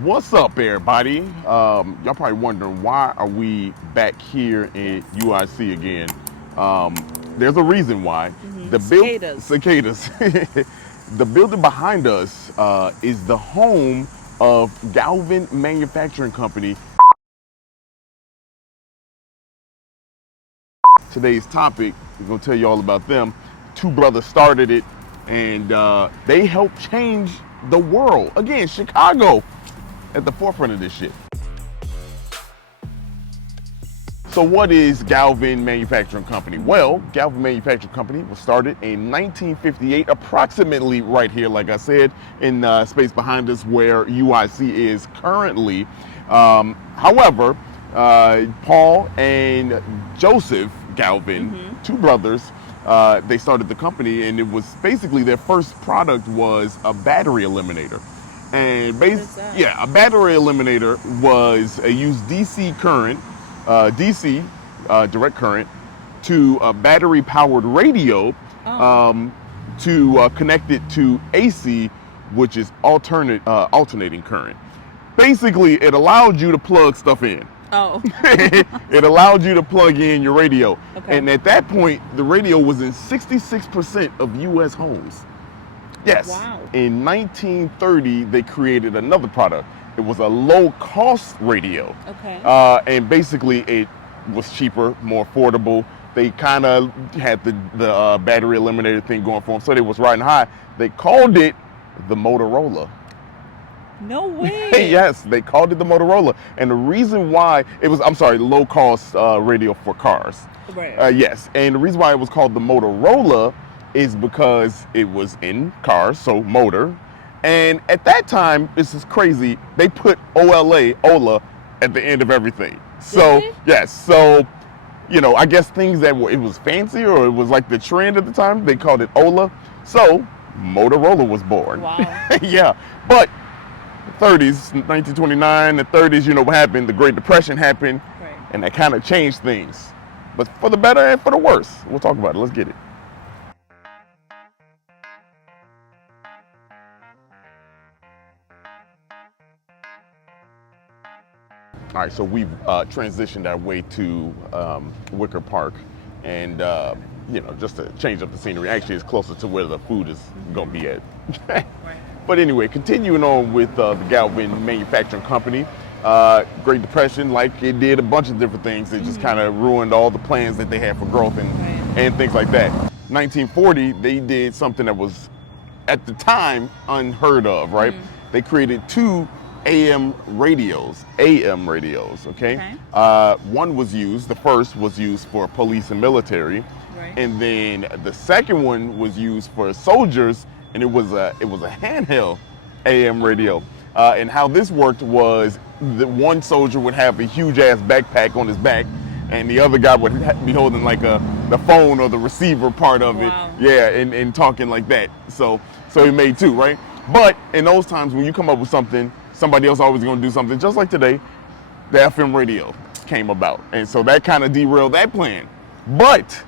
What's up, everybody? Y'all probably wondering why are we back here in UIC again? There's a reason why. Cicadas. Cicadas. The building behind us is the home of Galvin Manufacturing Company. Today's topic, we're gonna tell you all about them. Two brothers started it, and they helped change the world. Again, Chicago at the forefront of this shit. So what is Galvin Manufacturing Company? Well, Galvin Manufacturing Company was started in 1958, approximately right here, like I said, in the space behind us where UIC is currently. However, Paul and Joseph Galvin, two brothers, they started the company, and it was basically their first product was a battery eliminator. And a battery eliminator was used DC current, direct current, to a battery powered radio to connect it to AC, which is alternating current. Basically, it allowed you to plug stuff in. Oh. It allowed you to plug in your radio. Okay. And at that point, the radio was in 66% of US homes. Yes. Wow. In 1930, they created another product. It was a low-cost radio. Okay. And basically, it was cheaper, more affordable. They kind of had the battery eliminator thing going for them, so they was riding high. They called it the Motorola. No way. Yes, they called it the Motorola. And the reason why it was, low-cost radio for cars. Right. Yes, and the reason why it was called the Motorola is because it was in cars, so motor. And at that time, this is crazy, they put Ola, at the end of everything. So, Did yes, so, I guess things that it was fancy or it was like the trend at the time, they called it Ola. So, Motorola was born. Wow. Yeah, but 30s, 1929, the 30s, what happened? The Great Depression happened, Right. and that kind of changed things. But for the better and for the worse. We'll talk about it. Let's get it. All right, so we've transitioned our way to Wicker Park, and just to change up the scenery. Actually, it's closer to where the food is gonna be at. Right. But anyway, continuing on with the Galvin Manufacturing Company, Great Depression, like it did a bunch of different things. It just kind of ruined all the plans that they had for growth and things like that. 1940, they did something that was, at the time, unheard of, right? They created two AM radios, okay? The first was used for police and military, Right. and then the second one was used for soldiers, and it was a handheld AM radio. And how this worked was the one soldier would have a huge ass backpack on his back, and the other guy would be holding like the phone or the receiver part of Wow. it, yeah, and talking like that. So he made two, right? But in those times when you come up with something, somebody else always going to do something. Just like today, the FM radio came about, and so that kind of derailed that plan. But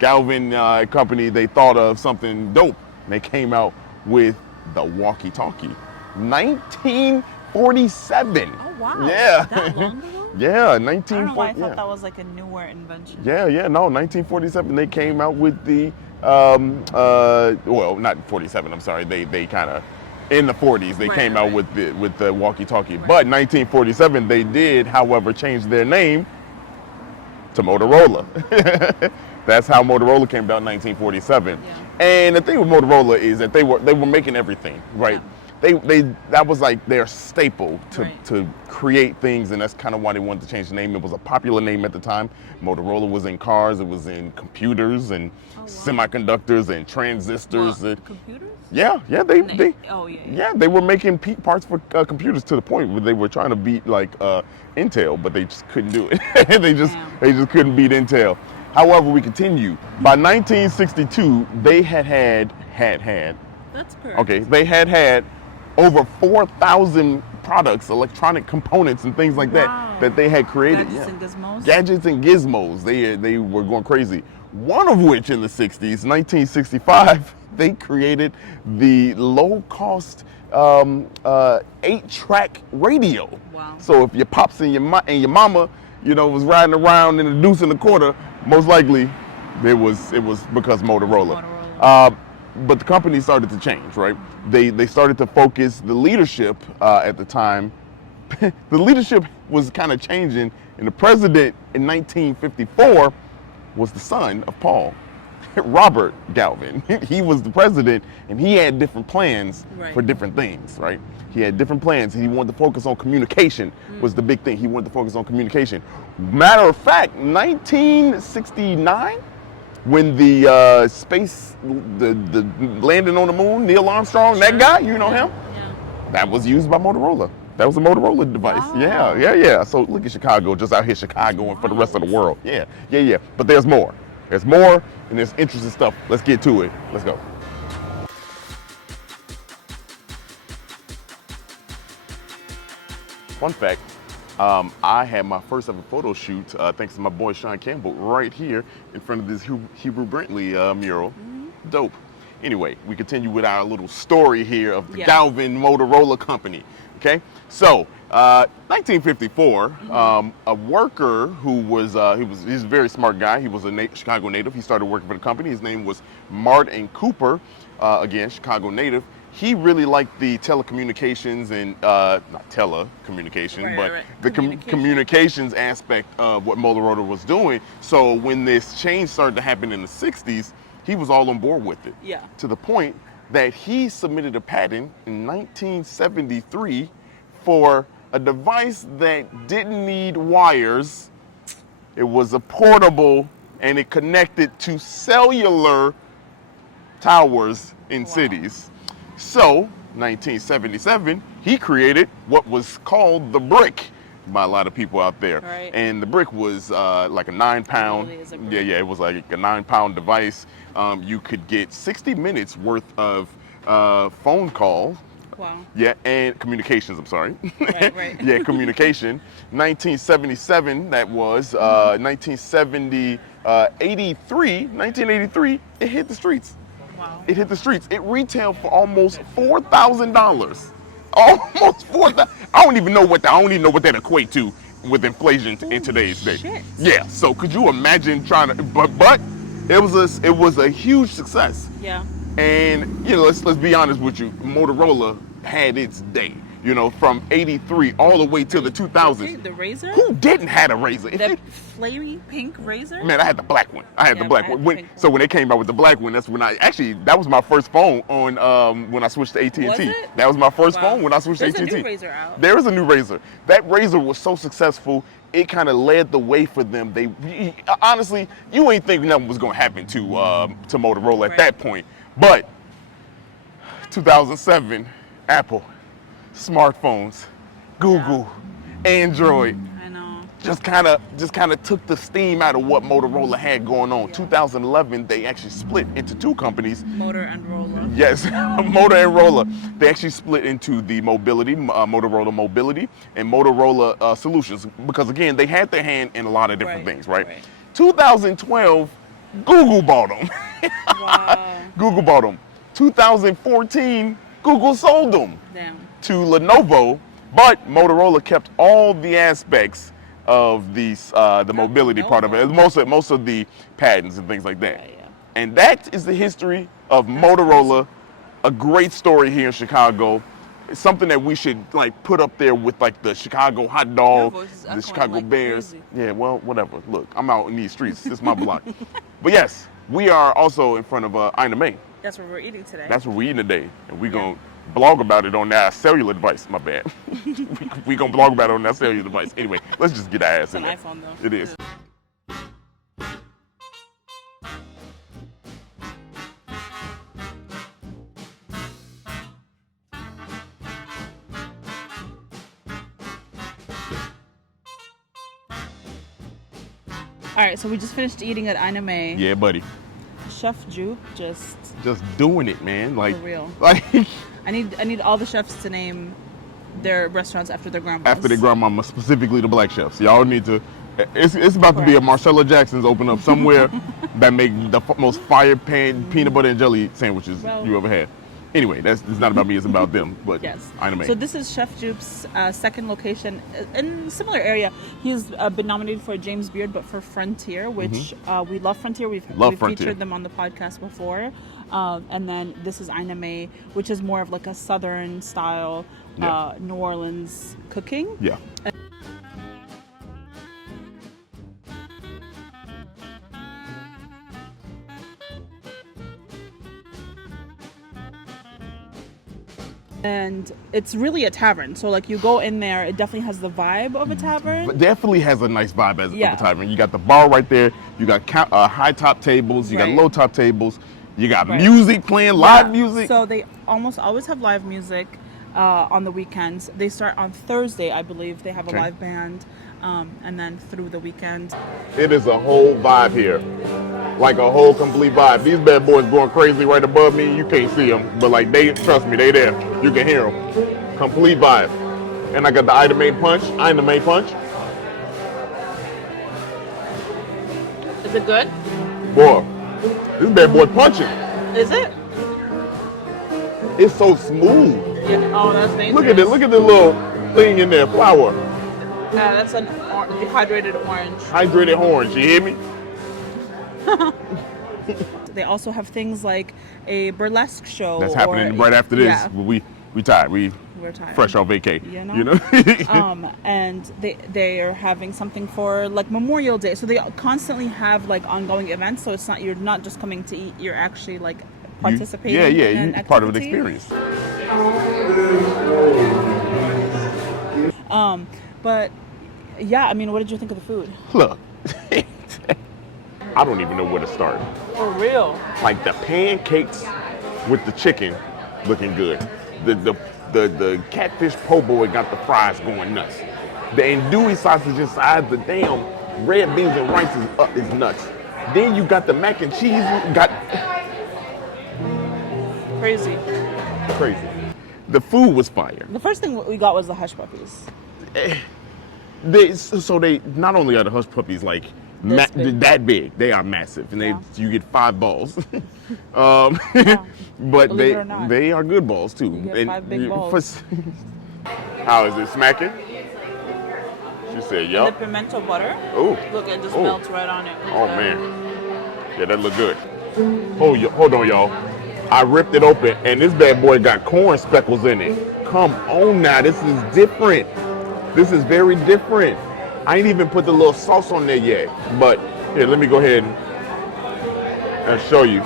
Galvin Company, they thought of something dope. They came out with the walkie-talkie. 1947. Oh wow. Yeah. That long ago? Yeah, I don't know why I 1940. thought that was like a newer invention. Yeah, 1947 they came out with the not 47, I'm sorry. They kind of in the 40s they came out with the walkie-talkie. Right. But 1947 they did, however, change their name to Motorola. That's how Motorola came about in 1947. Yeah. And the thing with Motorola is that they were making everything, right? Yeah. They that was like their staple Right. to create things, and that's kind of why they wanted to change the name. It was a popular name at the time. Motorola was in cars, it was in computers and semiconductors and transistors. Computers? Yeah, Yeah. they were making parts for computers to the point where they were trying to beat like Intel, but they just couldn't do it. they just couldn't beat Intel. However, we continue. By 1962, they had. That's correct. Okay, they had over 4,000 products, electronic components and things like that they had created. Gadgets and gizmos? Gadgets and gizmos. They were going crazy. One of which in the 60s, 1965, they created the low-cost 8-track radio. Wow. So if your pops and your mama, was riding around in a deuce and a quarter, most likely it was because Motorola. But the company started to change, right? They started to focus the leadership at the time. The leadership was kind of changing, and the president in 1954 was the son of Paul, Robert Galvin. He was the president, and he had different plans for different things, right? He had different plans. He wanted to focus on communication was the big thing. He wanted to focus on communication. Matter of fact, 1969, when the landing on the moon, Neil Armstrong, that guy, you know him? Yeah. That was used by Motorola. That was a Motorola device. Wow. Yeah. So look at Chicago, just out here Chicagoing for the rest of the world. Yeah. But there's more. There's more, and there's interesting stuff. Let's get to it. Let's go. Fun fact, I had my first ever photo shoot, thanks to my boy Sean Campbell, right here in front of this Hubert Brentley mural. Dope. Anyway, we continue with our little story here of the Galvin Motorola Company. Okay, so 1954, a worker who was he's a very smart guy. He was a Chicago native. He started working for the company. His name was Martin Cooper. Again, Chicago native. He really liked the telecommunications and not telecommunication, but the communications aspect of what Motorola was doing. So when this change started to happen in the 60s, he was all on board with it. Yeah. To the point that he submitted a patent in 1973 for a device that didn't need wires. It was a portable, and it connected to cellular towers in cities. So, 1977, he created what was called the brick by a lot of people out there. Right. And the brick was like a 9-pound, It really is a brick. it was like a 9-pound device. You could get 60 minutes worth of phone calls. Wow. Yeah, and communications, I'm sorry. Right. Yeah, communication. 1977, that was. 1983, it hit the streets. Wow. It hit the streets. It retailed for almost $4,000. Almost $4,000. I don't even know what that equates to with inflation in today's day. Shit. Yeah. So could you imagine trying to? But it was a huge success. Yeah. And let's be honest with you, Motorola had its day. From '83 all the way till the 2000s. The razor? Who didn't have a razor? The flamey pink razor? Man, I had the black one. I had the black one. So when they came out with the black one, that's when that was my first phone on when I switched to AT&T. Was it? That was my first phone when I switched to AT&T. There's a new razor out. There is a new razor. That razor was so successful, it kind of led the way for them. Honestly, you ain't think nothing was gonna happen to Motorola at that point. But 2007, Apple, smartphones, Google, Android. I know. Just kind of took the steam out of what Motorola had going on. 2011, they actually split into two companies. Motor and Roller. Yes, Motor and Roller. They actually split into the mobility, Motorola Mobility, and Motorola Solutions, because again, they had their hand in a lot of different things, right? 2012, Google bought them. Wow. Google bought them. 2014, Google sold them. Damn. To Lenovo, but Motorola kept all the aspects of the mobility part of it, most of the patents and things like that. Yeah. And that is the history of Motorola. A great story here in Chicago. It's something that we should put up there with the Chicago hot dog, the Chicago Bears. Crazy. Yeah, well, whatever. Look, I'm out in these streets. It's my block. But yes, we are also in front of Ina Mae. That's what we're eating today. That's what we're eating today, and we're gonna blog about it on our cellular device. My bad. we gonna blog about it on our cellular device. Anyway, let's just get our ass in there. It's an iPhone though. It is. All right, so we just finished eating at Ina Mae. Yeah, buddy. Chef Jupe just doing it, man. for real. I need all the chefs to name their restaurants after their grandmas. After their grandmama, specifically the black chefs. Y'all need to It's about to be a Correct. Marcella Jackson's open up somewhere that make the most fire pan peanut butter and jelly sandwiches Well- you ever had. Anyway, it's not about me, it's about them. But Yes. Ina Mae. So this is Chef Jupe's second location in a similar area. He's been nominated for a James Beard, but for Frontier, which we love Frontier. We've Frontier. featured them on the podcast before. And then this is Ina Mae, which is more of like a Southern style Yeah. New Orleans cooking. Yeah. And it's really a tavern. So like you go in there, it definitely has the vibe of a tavern. But definitely has a nice vibe as Yeah. a tavern. You got the bar right there. You got high top tables. You got Right. low top tables. You got Right. music playing, live Yeah. music. So they almost always have live music on the weekends. They start on Thursday, I believe. They have a Okay. live band, and then through the weekend. It is a whole vibe here, like a whole complete vibe. These bad boys going crazy right above me. You can't see them, but like trust me, they there. You can hear them. Complete vibe. And I got the Ina Mae punch. Ina Mae punch. Is it good? Boy, this bad boy punching. Is it? It's so smooth. Yeah. Oh, that's dangerous. Look at it. Look at the little thing in there. Flour, Yeah, that's an dehydrated orange. hydrated orange. You hear me? They also have things like a burlesque show. That's happening right after this. Yeah, We tired. we're tired. Fresh off vacay. You know? And they are having something for like Memorial Day, so they constantly have like ongoing events. So it's not you're not just coming to eat; you're actually like participating. Yeah, in an you're part of the activity. experience. But yeah, I mean, what did you think of the food? Look, I don't even know where to start. For real. Like the pancakes with the chicken looking good. The catfish po' boy got the fries going nuts. The andouille sausage inside the damn red beans and rice is nuts. Then you got the mac and cheese. Got Crazy. crazy. The food was fire. The first thing we got was the hush puppies. They not only are the hush puppies like This big. that big, they are massive, and Yeah. you get 5 balls. Yeah. But Believe it or not. they are good balls too. You get 5 big balls. How is it smacking? She said, The "Yup." pimento butter. Oh, Look, it just Oh. melts right on it. oh man, yeah, that look good. Hold on, y'all. I ripped it open, and this bad boy got corn speckles in it. Come on now, this is different. This is very different. I ain't even put the little sauce on there yet. But here, let me go ahead and show you.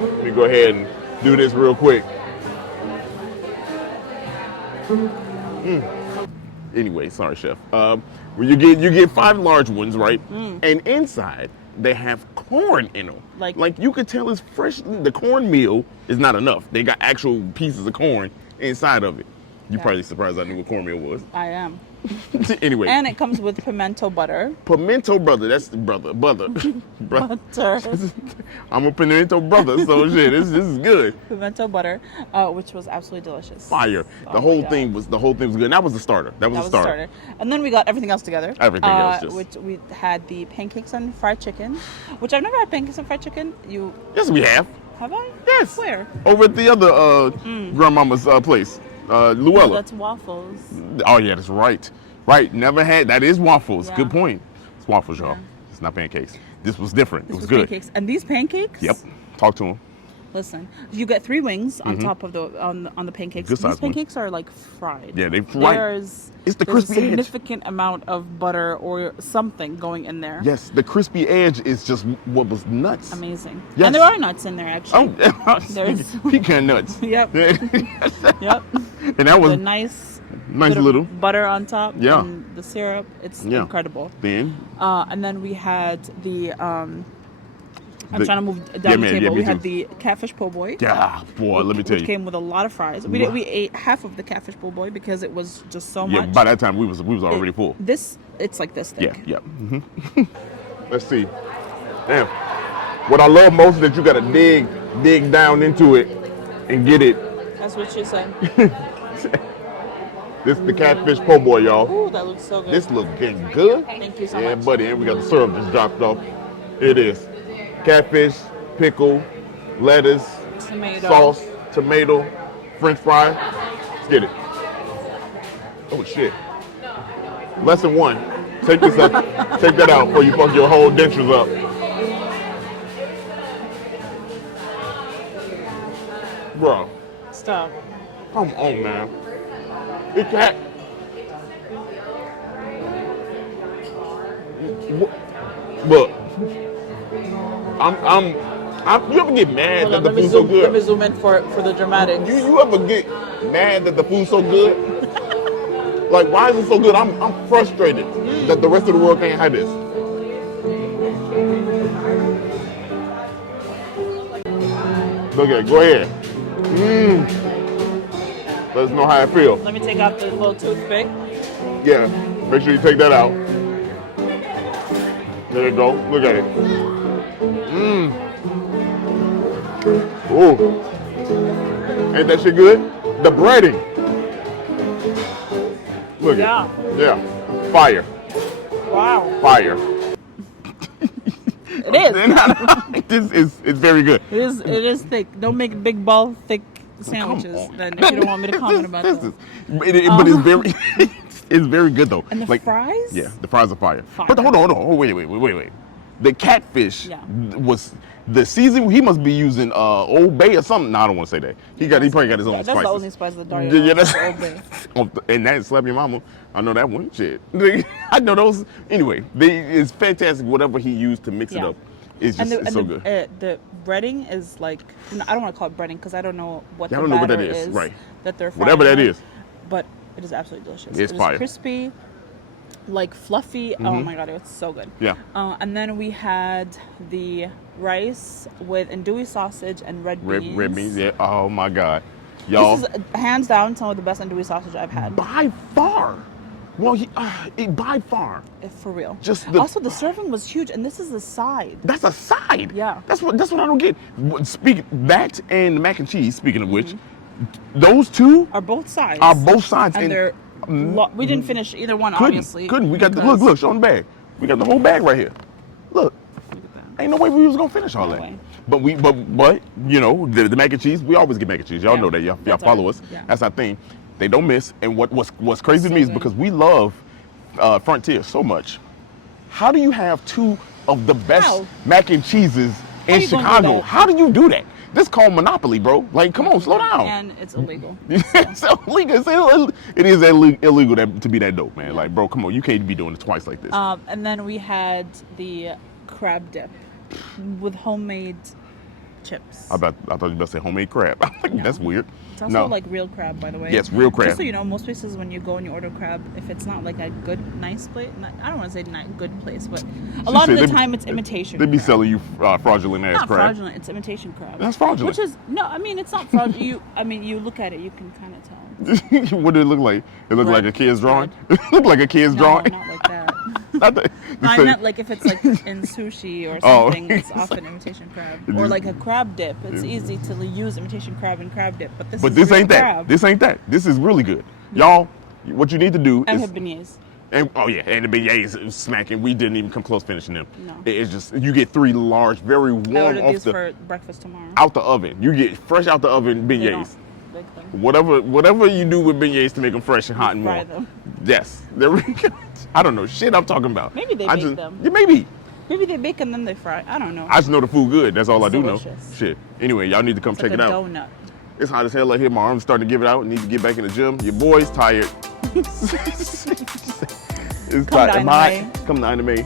Let me go ahead and do this real quick. Anyway, sorry, chef. When you get 5 large ones, right? And inside they have corn in them. Like you could tell it's fresh. The cornmeal is not enough. They got actual pieces of corn inside of it. You're Yeah. probably surprised I knew what cornmeal was. I am. Anyway, And it comes with pimento butter. pimento brother. That's the brother. Brother. Butter. I'm a pimento brother, so shit. This is good. Pimento butter, which was absolutely delicious. Fire. Oh The my whole God. thing was good. And that was the starter. That was That the was the starter. starter. And then we got everything else together. Everything else just- Which we had the pancakes and fried chicken, which I've never had pancakes and fried chicken. You Yes, we have. have I? Yes. Where? Over at the other grandmama's place, Luella. Oh, that's waffles. Oh yeah, that's right. Right, never had. That is waffles. Yeah. Good point. It's waffles, y'all. Yeah. It's not pancakes. This was different. This it was was good. pancakes. And these pancakes. Yep. Talk to him. Listen, you get 3 wings on top of the on the pancakes. Good These size one. pancakes are like fried. Yeah, they fried. There's It's the there's crispy a edge. significant amount of butter or something going in there. Yes, the crispy edge is just what was nuts. Amazing. Yes. And there are nuts in there actually. Oh, There's- pecan nuts. Yep. Yep. And that was The nice nice bit of little. butter on top. Yeah. And the syrup. It's Yeah. incredible. Then And then we had the I'm The- trying to move Yeah, down man, the yeah, table. me We had too. the catfish po' boy. yeah, boy, let me tell Which you. came with a lot of fries. We ate half of the catfish po' boy because it was just so Yeah, much. by that time we was already full. It's like this Yeah, thick. yeah. Let's see. Damn. What I love most is that you gotta dig down into it and get it. That's what she said. This is the catfish po' boy, y'all. Ooh, that looks so good. This look getting good. Thank you so Yeah, much. buddy, and we got the syrup just dropped off. It is catfish, pickle, lettuce, Tomato. sauce, tomato, French fry. Let's get it. Oh shit. Lesson 1. Take this up. Take that out before you fuck your whole dentures up. Bro, Stop. come on, man. It can't. Look, you ever get mad Hold that on, the let me food's so zoom. Let me good? zoom in for the dramatics. You ever get mad that the food's so good? Like, why is it so good? I'm frustrated that the rest of the world can't have this. Look at it. Go ahead. Let us know how it feels. Let me take out the little toothpick. Yeah, make sure you take that out. There you go. Look at it. Ooh. Ain't that shit good? The breading. Look at it. Yeah. Fire. Wow. Fire. It is. This is it's very good. It is thick. Don't make big ball thick sandwiches on. then if you don't want me to comment about This that. but it's very it's very good though. And the Like, fries? Yeah, the fries are fire. Fire. But hold on. Oh, wait. The catfish Yeah. was the season. He must be using Old Bay or something. No, I don't want to say that. He probably got his own That's spices. the only spice that Dario Yeah, knows, that's Old Bay. and that slap your mama. I know that one. Shit. I know those. Anyway, it's fantastic. Whatever he used to mix it Yeah. up, it's just it's so good. The breading is like, I don't want to call it breading because I don't know what Yeah, I the don't know what batter that is, right. that they're frying Whatever that with, is. but it is absolutely delicious. It's It is fire. crispy, like fluffy. Oh my god, it's so good. Yeah. And then we had the rice with andouille sausage and red beans. Red beans. Yeah. Oh my God, y'all. This is hands down some of the best andouille sausage I've had. By far. Well, by far. For real. Also, the serving was huge, and this is the side. That's a side. Yeah. That's what I don't get. That and the mac and cheese. Speaking of which, those two Are both sides. and they're. We didn't finish either one, obviously. Couldn't. We got look. Show them the bag. We got the whole bag right here. Look. Look at that. Ain't no way we was gonna finish all No that. way. But you know the mac and cheese. We always get mac and cheese. Y'all Yeah. know that. Y'all That's follow our- us. yeah. That's our thing. They don't miss. And what's crazy to me is good. because we love Frontier so much. How do you have two of the best How? mac and cheeses in you gonna do Chicago? that? How do you do that? This called monopoly, bro. Like, come on, slow down. And it's illegal. It's illegal. It is illegal to be that dope, man. Like, bro, come on, you can't be doing it twice like this. And then we had the crab dip with homemade chips. I thought you were about to say homemade crab. That's weird. It's also No. like real crab, by the way. Yes, real crab. Just so you know, most places when you go and you order crab, if it's not like a good, nice place, I don't want to say good place, but a lot of the time it's imitation. They be crab. selling you fraudulent ass Not crab. fraudulent, it's imitation crab. That's fraudulent. Which is, it's not fraudulent. You look at it, you can kind of tell. What did it look like? It looked like a kid's drawing? It looked like a kid's No, drawing? not like that. No, I meant like if it's like in sushi or Oh. something, it's often imitation crab. Or like a crab dip. It's easy to use imitation crab and crab dip, but this this real ain't that. crab. This ain't that. This is really good. Y'all, what you need to do I've is... had beignets. And the beignets is smacking. We didn't even come close finishing them. No. It's just, you get 3 large, very I warm ordered off these the... for breakfast tomorrow. out the oven. You get fresh out the oven They beignets. don't bake them. Whatever you do with beignets to make them fresh and hot and Fry warm. them. Yes. I don't know shit I'm talking about. Maybe they I bake just, them. Yeah, maybe. Maybe they bake and then they fry. I don't know. I just know the food good. That's all I It's do delicious. know. Shit. Anyway, y'all need to come It's check like it a out. donut. It's hot as hell out here. My arm's starting to give it out. Need to get back in the gym. Your boy's tired. It's Come tired. to Am Ina I? Mae. Come to Ina Mae.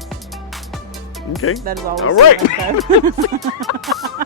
Okay. That is always All right. what I said.